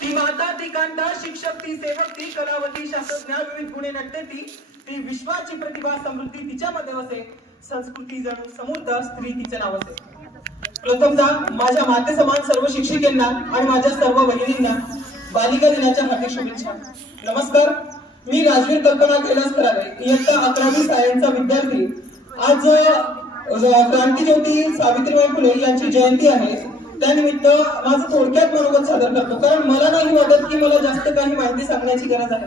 ती माता, ती कांता, शिक्षक, ती सेवक, ती कलावती, शास्त्रज्ञ, विविध गुणे नटते ती विश्वाची प्रतिभा, समृद्धी तिच्यामध्ये वसे, संस्कृती जणू समूर्त स्त्री तिचे नाव असे. प्रथमतः माझ्या माते समान सर्व शिक्षिकांना आणि माझ्या सर्व भगिनींना बालिका दिनाच्या हार्दिक शुभेच्छा. नमस्कार, मी राजवीर कल्पना कैलास करावे, इयत्ता 11वी सायन्सचा विद्यार्थी. आज क्रांतीज्योती सावित्रीबाई फुले यांची जयंती आहे. त्यानिमित्त माझं थोडक्यात मनोगत सादर करतो, कारण मला नाही वाटत की मला जास्त काही माहिती सांगण्याची गरज आहे,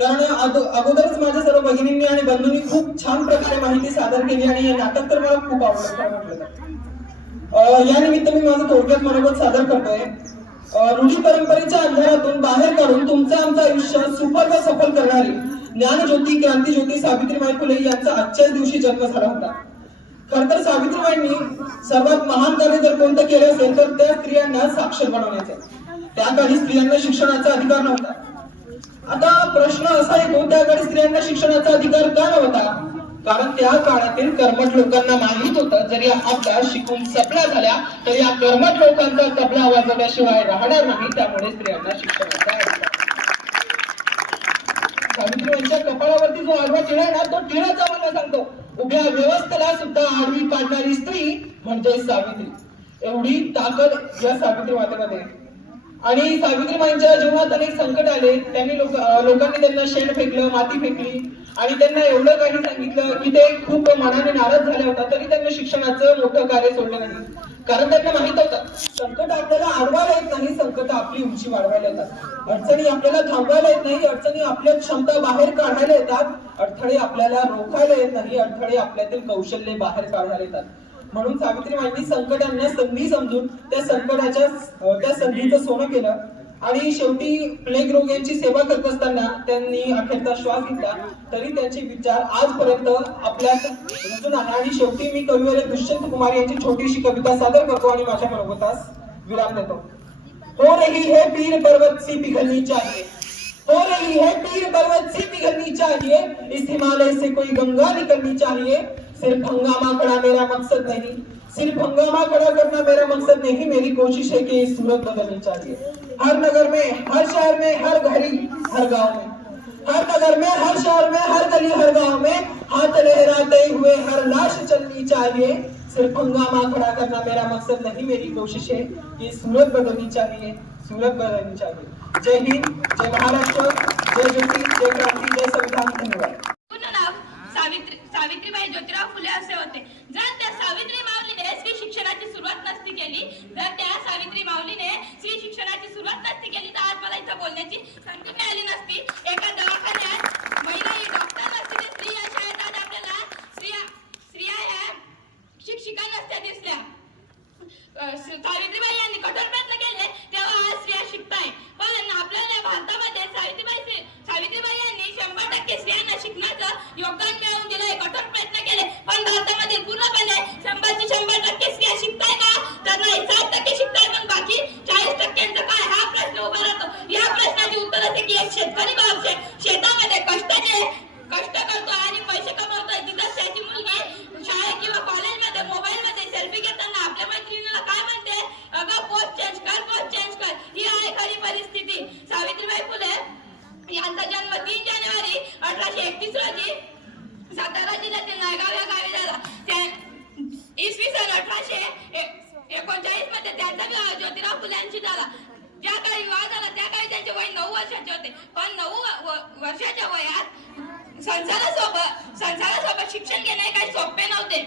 कारण अगोदरच माझ्या सर्व भगिनींनी आणि बंधूंनी खूप छान प्रकारे माहिती सादर केली आणि हे नाटक तर मला खूप आवडलं म्हटलं. या निमित्त मी माझं थोडक्यात मनोगत सादर करतोय. रूढी परंपरेच्या अंधारातून बाहेर काढून तुमचं आमचं आयुष्य सुफल व सफल करणारी ज्ञानज्योती क्रांतीज्योती सावित्रीबाई फुले यांचा आजच्याच दिवशी जन्म झाला होता. खर तर सावित्रीबाईंनी सर्वात महान कार्य जर कोणतं केलं असेल तर त्या स्त्रियांना साक्षर बनवण्याचे. त्या काळी स्त्रियांना शिक्षणाचा अधिकार नव्हता. आता प्रश्न असा येतो, त्या काळी स्त्रियांना शिक्षणाचा अधिकार का नव्हता? कारण त्या काळातील कर्मठ लोकांना माहित होतं, जरी आपल्या शिकून सपल्या झाल्या तरी या कर्मठ लोकांचा तबला वाजवल्याशिवाय राहणार नाही. त्यामुळे स्त्रियांना शिक्षणाचा अधिकार. सावित्रीबाईंच्या कपाळावरती जो आडवा टिळा आहे ना, तो टिळाचा मला सांगतो, उभ्या व्यवस्थेला सुद्धा आडवी काढणारी स्त्री म्हणजे सावित्री. एवढी ताकद या सावित्री मातेमध्ये. आणि सावित्रीबाईंच्या जीवनात अनेक संकट आले. त्यांनी लोकांनी त्यांना शेण फेकलं, माती फेकली आणि त्यांना एवढं काही सांगितलं की ते खूप मनाने नाराज झाले होता. तरी त्यांनी शिक्षणाचं मोठं कार्य सोडलं नाही, कारण त्यांना माहित होतं संकट आपल्याला आडवायला येत नाही, संकट आपली उंची वाढवायला येतात. अडचणी आपल्याला थांबवायला येत नाही, अडचणी आपल्या क्षमता बाहेर काढायला येतात. अडथळे आपल्याला रोखायला येत नाही, अडथळे आपल्यातील कौशल्य बाहेर काढायला येतात. म्हणून सावित्रीबाईंनी संकटांना संधी समजून त्या संधीचं सोनं केलं. आणि शेवटी प्लेग रोग यांची सेवा करत असताना त्यांनी अखेरचा श्वास घेतला. तरी त्यांचे विचार आजपर्यंत आपल्यात रुजून आहे. आणि शेवटी मी कविवर्य दुष्यंत कुमार यांची छोटीशी कविता सादर करतो आणि माझ्या मनोगतास विराम देतो. हो रही है पीर पर्वत सी पिघलनी चाहिए, हो रही है पीर पर्वत सी पिघलनी चाहिए, इस हिमालय से कोई गंगा निकलनी चाहिए. सिर्फ हंगामा खड़ा मेरा मकसद नहीं, सिर्फ हंगामा खड़ा करना मेरा मकसद नहीं, मेरी कोशिश है कि सूरत बदलनी चाहिए. हर नगर में, हर शहर में, हर गली, हर गांव में, हर नगर में, हर शहर में, हर गली, हर गांव में हाथ लहराते हुए हर लाश चलनी चाहिए. सिर्फ हंगामा खड़ा करना मेरा मकसद नहीं, मेरी कोशिश है कि सूरत बदलनी चाहिए, सूरत बदलनी चाहिए. जय हिंद, जय महाराष्ट्र, जय ज्योती, जय क्रांती, जय संविधान. धन्यवाद. सावित्रीबाई ज्योतिराव फुले असे होते. जर त्या सावित्री माऊलीने स्त्री शिक्षणाची सुरुवात नसती केली, जर त्या सावित्री माऊलीने स्त्री शिक्षणाची सुरुवात नसती केली तर आज मला इथं बोलण्याची संधी मिळाली नसती. एका दवाखान्यात महिला डॉक्टर नसते, स्त्री या शाळेत आज आपल्याला स्त्रिया ह्या शिक्षिका नसत्या दिसल्या. सावित्रीबाई यांनी कठोर प्रयत्न केले तेव्हा आज स्त्रिया शिकताय. पण आपल्याला भारतामध्ये सावित्रीबाई यांनी 100% स्त्रियांना शिकण्याचं योगदान मिळवून दिलंय. कठोर प्रयत्न केले पण भारतामध्ये पूर्णपणे 100% स्त्रिया शिकताय का? तर नाही, 60% शिकताय. पण बाकी 40%चं काय, हा प्रश्न उभा राहतो. या प्रश्नाची उत्तर असे की एक शेतकरी बाप शेतामध्ये कष्ट करतो आणि पैसे कमवतोय. तिथं त्याची मुलगी शाळेत किंवा कॉलेजमध्ये मोबाईलमध्ये सेल्फी घेताना आपल्या मैत्रिणीला काय म्हणते, अगं पोस्ट चेंज कर. ही आहे खरी परिस्थिती. सावित्रीबाई फुले यांचा जन्म 3 जानेवारी 1831 रोजी सातारा जिल्ह्यातील नायगाव या गावी झाला. इसवी सन 1839 मध्ये त्यांचा विवाह ज्योतिराव फुले यांची झाला. ज्या काळी विवाह झाला त्या काळी त्यांचे वय 9 वर्षाचे होते. पण 9 वर्षाच्या वयात संसारासोबत शिक्षण घेणे काही सोपे नव्हते.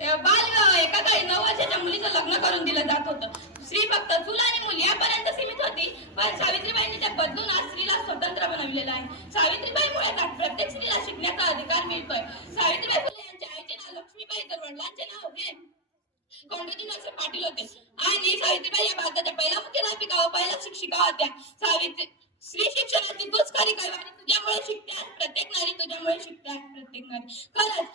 बालविवाह, एका काळी 9 वर्षाच्या मुलीचं लग्न करून दिलं जात होतं. स्त्री फक्त चूल आणि मूल यापर्यंत सीमित होती. पण सावित्रीबाईंनी त्या बदलून आज स्त्रीला स्वतंत्र बनवलेलं आहे. सावित्रीबाईमुळे प्रत्येक स्त्रीला शिकण्याचा अधिकार मिळतोय. सावित्रीबाई फुले यांच्या आईचे नाव लक्ष्मीबाई तर वडिलांचे नाव हे कोंडोजी नरसी पाटील होते. आणि सावित्रीबाई या भारताच्या पहिल्या मुख्याध्यापिका व पहिल्या शिक्षिका होत्या. स्त्री शिक्षणाची तूच खरी आणि तुझ्यामुळे शिकते, प्रत्येक नारी तुझ्यामुळे शिकते, प्रत्येक नारी. खरंच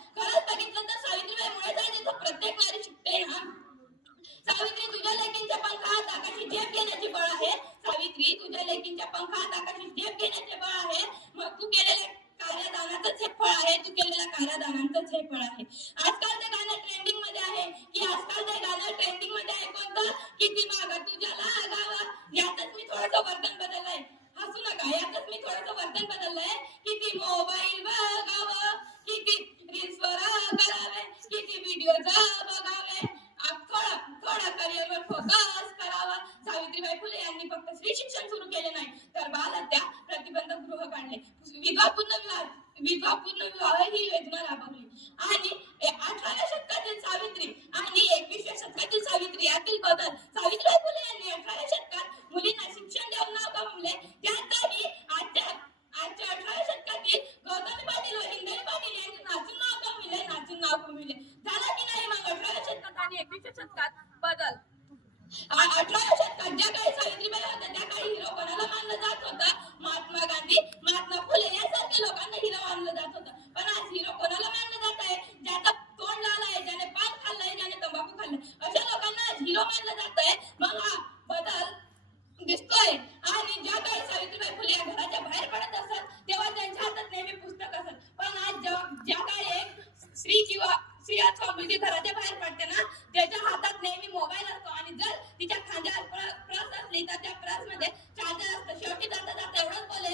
बघितलं तर सावित्रीबाईमुळे झाले तर प्रत्येक नारी शिकते ना. सावित्री, तुझ्या लेकींच्या पंखात आकाशी झेप घेण्याचे बळ आहे. सावित्री, तुझ्या लेकींच्या पंखात आकाशी झेप घेण्याचे बळ आहे. मग तू केलेल्या कार्यादानाचंच हे फळ आहे, तू केलेल्या कार्यादानांचंच हे फळ आहे. आजकाल ते गाणं ट्रेंडिंग मध्ये आहे की आजकाल ते गाणं ट्रेंडिंग मध्ये आहे कोणतं, किती मागा तुझ्या लागावा थोडंसं वर्तन बदललंय. हसू नका, यातच मी थोडंसं वर्तन बदललंय. किती मोबाईल बघावं, किती रील्सवर करावे, किती व्हिडिओज बघावे, थोडा करिअरवर फोकस करावा. सावित्रीबाई फुले यांनी फक्त स्त्री शिक्षण सुरू केले नाही, तर बालहत्या प्रतिबंधक गृह काढले, विधवापूर्ण विवाह ही योजना राबवली. आणि 18व्या शतकातील सावित्री आणि 21व्या शतकातील सावित्री यातील बदल. सावित्रीबाई फुले यांनी 18व्या शतकात मुलींना शिक्षण देऊन नाव कमवले. त्यातही आजच्या 18व्या शतकातील गौतमी पाटील व हिंदवी पाटील यांनी नाचून नाव कमविले. झाला की नाही मग 18व्या शतकात आणि 21व्या शतकात बदल? 18व्या शतकात ज्या काही सावित्रीबाई होत्या त्या काही हिरो कोणाला मानलं जात होतं? महात्मा गांधी, महात्मा फुले यासारख्या लोकांना हिरो मानलं जात होतं. पण आज हिरो कोणाला मानलं जात आहे? ज्याचा तोंड लाल आहे, ज्याने पान खाल्लंय, ज्याने तंबाखू खाल्लंय, अशा लोकांना आज हिरो मानलं जात आहे. मग हा बदल दिसतोय. आणि ज्या काळी सावित्रीबाई फुले या घराच्या बाहेर पडत असत तेव्हा त्यांच्या हातात नेहमी पुस्तक असत. पण आज ज्या काळी एक स्त्री अथवा मुलगी घराच्या बाहेर पडते ना, त्याच्या हातात नेहमी मोबाईल असतो. आणि जर तिच्या खांद्यावर प्रस असली तर त्या प्रस मध्ये चार्जर असतं. शेवटी जाता एवढंच बोलेल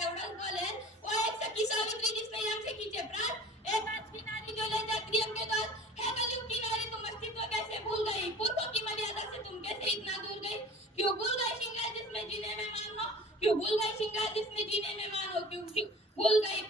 एवढंच बोलेल, वो एक सखी सावित्री जिसने हमसे खींचे प्राण, एक आज की नारी जो ले जाती हमके घर, है कलयुग की नारी तुम अस्तित्व कैसे भूल गई, पुरखों की मर्यादा से तुम कैसे इतना दूर गई, क्यों भूल गई श्रृंगार जिसमें जीने में मान हो, क्यों भूल गई श्रृंगार जिसमें जीने में मान हो, क्यों भूल गई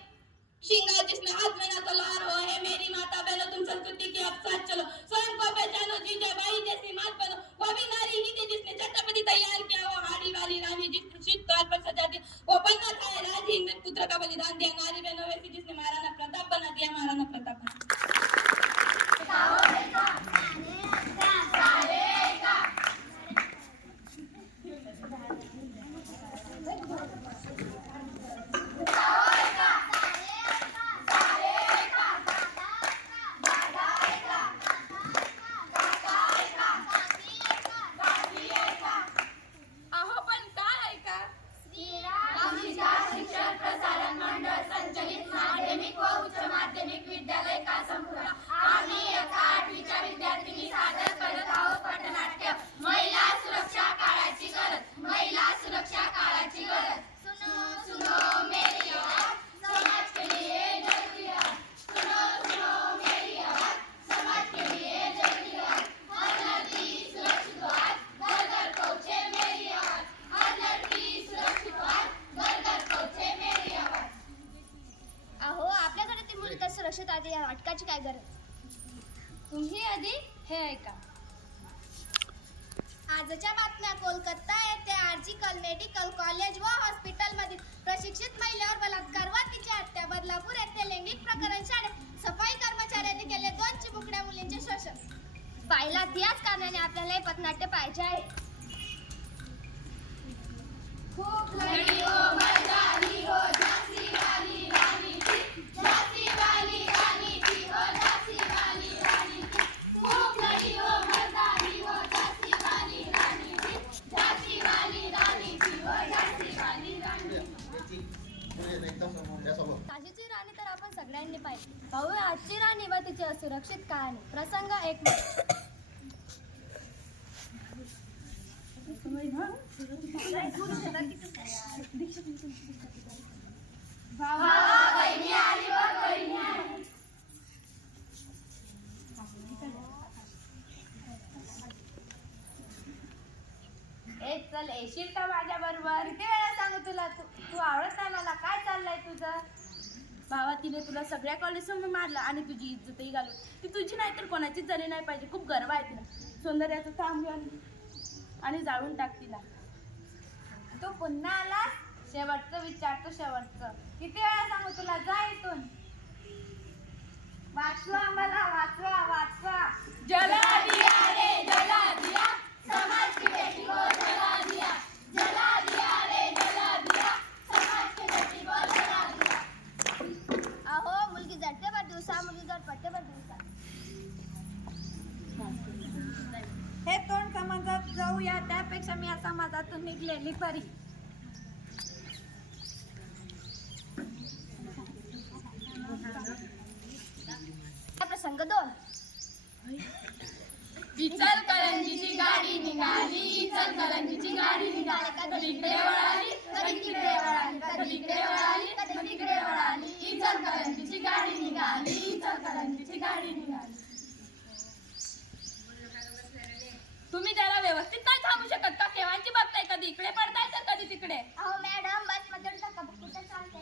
श्रृंगार जिसमें हाथ में ना तलवार हो. है मेरी माता बहनों, तुम संस्कृति के अब साथ चलो, स्वयं को पहचानो, जीजाबाई जैसी मात बनो. वो भी नारी ही थी जिसने छत्रपति तैयार किया, वो हाड़ी वाली रानी जिसने शीत काल पर सजा दिया, वो बनना था राज हिंद पुत्र का बलिदान दिया. नारी बहनों वैसी जिसने महाराणा प्रताप बना दिया, महाराणा प्रताप. सुरक्षित आधी या नाटकाची काय गरज? तुम्ही आधी हे ऐका. आजच्या बातम्या. कोलकाता येथे आर्जिकल मेडिकल कॉलेज व हॉस्पिटल मधील प्रशिक्षित महिलेवर बलात्कार व तिची हत्या. बदलापूर येथे लैंगिक प्रकरण शाळेत सफाई कर्मचाऱ्यांनी केले 2 चिमुकड्या मुलींचे शोषण. पाहिला याच कारणाने आपल्याला हे पथनाट्य पाहिजे आहे. खूप लढी हो मर्दानी हो झांसी वाली रानी की, झांसी वाली रानी की हो झांसी वाली रानी की. खूप लढी हो मर्दानी हो झांसी वाली रानी की, झांसी वाली रानी की हो झांसी वाली रानी की. झाशीची राणी तर आपण सगळ्यांनी पाहिली. पाहूया आजची राणी व तिची असुरक्षित कहाणी. प्रसंग 1. चल येशील का माझ्या बरोबर? किती वेळा सांगू तुला, तू आवडत नाही मला. काय चाललंय तुझं? भावा, तिने तुला सगळ्या कॉलेजसमोर मारलं आणि तुझी इज्जतही घालून. ती तुझी नाही तर कोणाचीच झाली नाही पाहिजे. खूप गर्व आहे तिला. सौंदर्याचं थांब आणि जाळून टाक तिला. तू पुन्हा आला? शेवटचं विचारतो, शेवटचं. किती वेळा सांगू तुला, जा इथून. वाचवा मला, वाचवा वाचवा. जला दिया रे जला दिया, समाज की बेटी को जला दिया. जला दिया रे जला दिया, समाज की बेटी को जला दिया. अहो, मुलगी जडते भर दिवसा, मुलगी जड पडते भर दिवसा. हे तोंड समाजात जाऊया, त्यापेक्षा मी या समाजातून निघलेली परी. प्रसंग 2. इचलकरंजीची गाडी निघाली, इचलकरंजीची गाडी निघाले, कधी इकडे वळाली, कधी तिकडे वळाली, कधी इकडे वळाली, कधी तिकडे वळाली. इचलकरंजीची गाडी निघाली, इचलकरंजीची गाडी निघाली. तुम्ही जरा व्यवस्थित नाही थांबू शकत का? केव्हाची बघताय, कधी इकडे पडताय तर कधी तिकडे. अहो मॅडम, बस मध्ये कुठे चालते?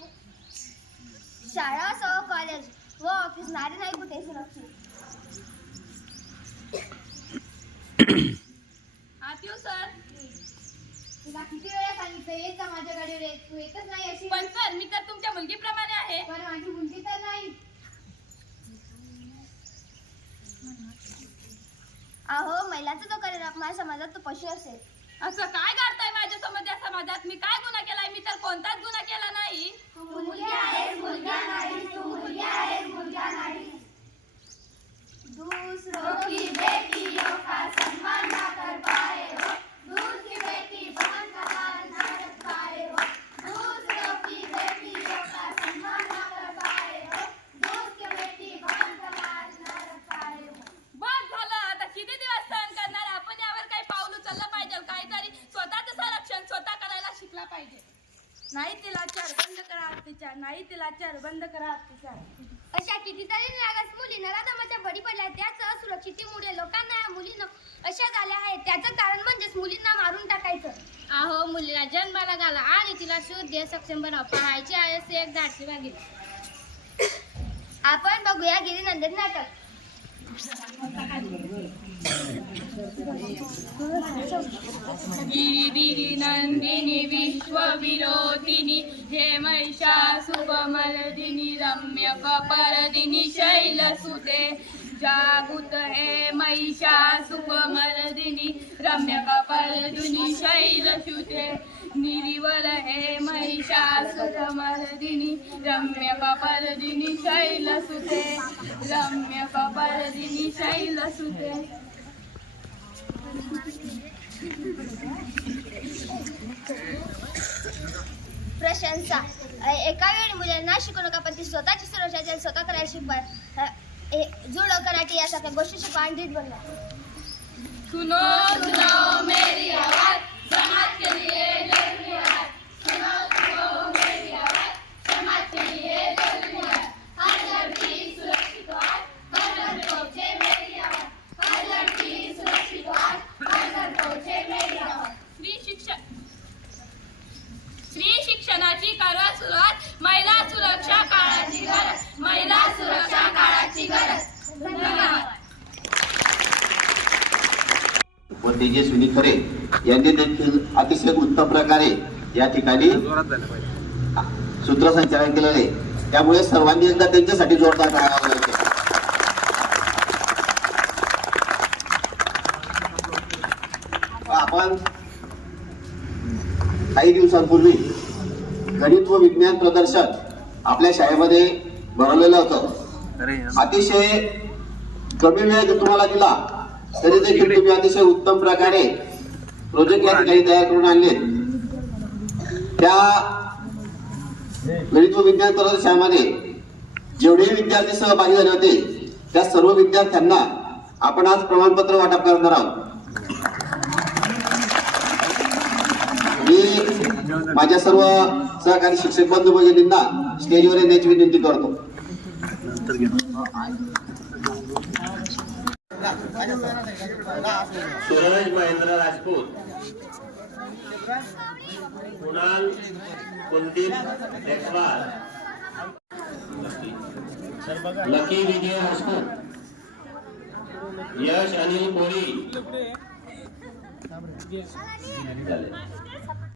शाळा असो, कॉलेज व ऑफिस, नारी नाही कुठे सुरक्षित. आत येऊ सर. तुला किती वेळा सांगितलं येत जा माझ्या गाडीवर येत, तू येतच नाही अशी. पण सर, मी तर तुमच्या मुलगीप्रमाणे आहे. पण माझी मुलगी तर नाही. अहो, महिलांचा जो करेल माझ्या समाजात तो पशु असेल. असं काय करताय माझ्या समोर या समाजात? मी काय गुन्हा केलाय? मी तर कोणताच गुन्हा केला नाही. तू मुलगी आहेस, मुलगा नाही. तू मुलगी आहेस, मुलगा नाही. दूसरों की बेटियों का सम्मान ना कर पाए हो, दूसरी बेटी बहन का मान ना रख पाए हो. दूसरों की बेटियों का सम्मान ना कर पाए हो, दूसरी बेटी बहन का मान ना रख पाए हो. बस झालं, आता किती दिवस सहन करणार? आपण यावर काही पाऊल उचललं पाहिजे. काहीतरी स्वतःचं संरक्षण स्वतः करायला शिकला पाहिजे. नाही तिला चार बंद करा अत्याचार, नाही तिला चार बंद करा अत्याचार. अशा कितीतरी नागस मुली नराधमाच्या बळी पडल्या. त्याच असुरक्षिततेमुळे लोकांना या मुलींना अशा झाल्या आहेत. त्याचं कारण म्हणजेच मुलींना मारून टाकायचं. अहो, मुलीला जन्माला घाला आणि तिला शुद्ध सक्षम बनवा. पहायची आहेस एक धाडसी वागिरी. आपण बघूया गिरीनंदन नाटक. गिरिगिरी नंदिनी विश्वविरोधिनी हे महिषासुरमर्दिनी रम्य कपर्दिनी शैलसुते जागृत हे महिषासुरमर्दिनी रम्य कपर्दिनी शैलसुते निरीवर हे महिषासुरमर्दिनी रम्य कपर्दिनी शैलसुते रम्य कपर्दिनी शैलसुते. प्रशंसा. एका वेळी मुलांना शिकवू नका, पण ती स्वतःची सुरक्षा स्वतः करायला शिकवा. जुडो, कराटे यासारख्या गोष्टी शिकवा आणि धीट बनवा. सुनो सुनो मेरी आवाज, समाज के लिए जरूरी है. सुनो सुनो मेरी आवाज, समाज के लिए जरूरी है. हर लड़की सुरक्षित हो, हर घर पहुंचे मेरी आवाज. हर लड़की सुरक्षित हो, हर घर पहुंचे मेरी आवाज. स्त्री शिक्षणाची करा सुरुवात. महिला सुरक्षा काळाची गरज, महिला सुरक्षा काळाची गरज. धन्यवाद. व तेजस्विनी खरे यांनी देखील अतिशय उत्तम प्रकारे या ठिकाणी सूत्रसंचालन केलेले. त्यामुळे सर्वांनी एकदा त्यांच्यासाठी जोरदार टाळ्या वाजवायच्या. आपण काही दिवसांपूर्वी गणित व विज्ञान प्रदर्शन आपल्या शाळेमध्ये भरवलेलं होतं. अतिशय कमी वेळ जर तुम्हाला दिला तरी देखील तुम्ही अतिशय उत्तम प्रकारे प्रोजेक्ट या ठिकाणी तयार करून आणले. त्या गणित व विज्ञान प्रदर्शनामध्ये जेवढे विद्यार्थी सहभागी झाले होते त्या सर्व विद्यार्थ्यांना आपण आज प्रमाणपत्र वाटप करणार आहोत. मी माझ्या सर्व सहकारी शिक्षक बंधू भगिनींना स्टेजवर येण्याची विनंती करतो. सूरज महेंद्र राजपूत, कुणाल कुलदीप देशवाल, लकी विजय राजपूत, यश अनिल कोळी.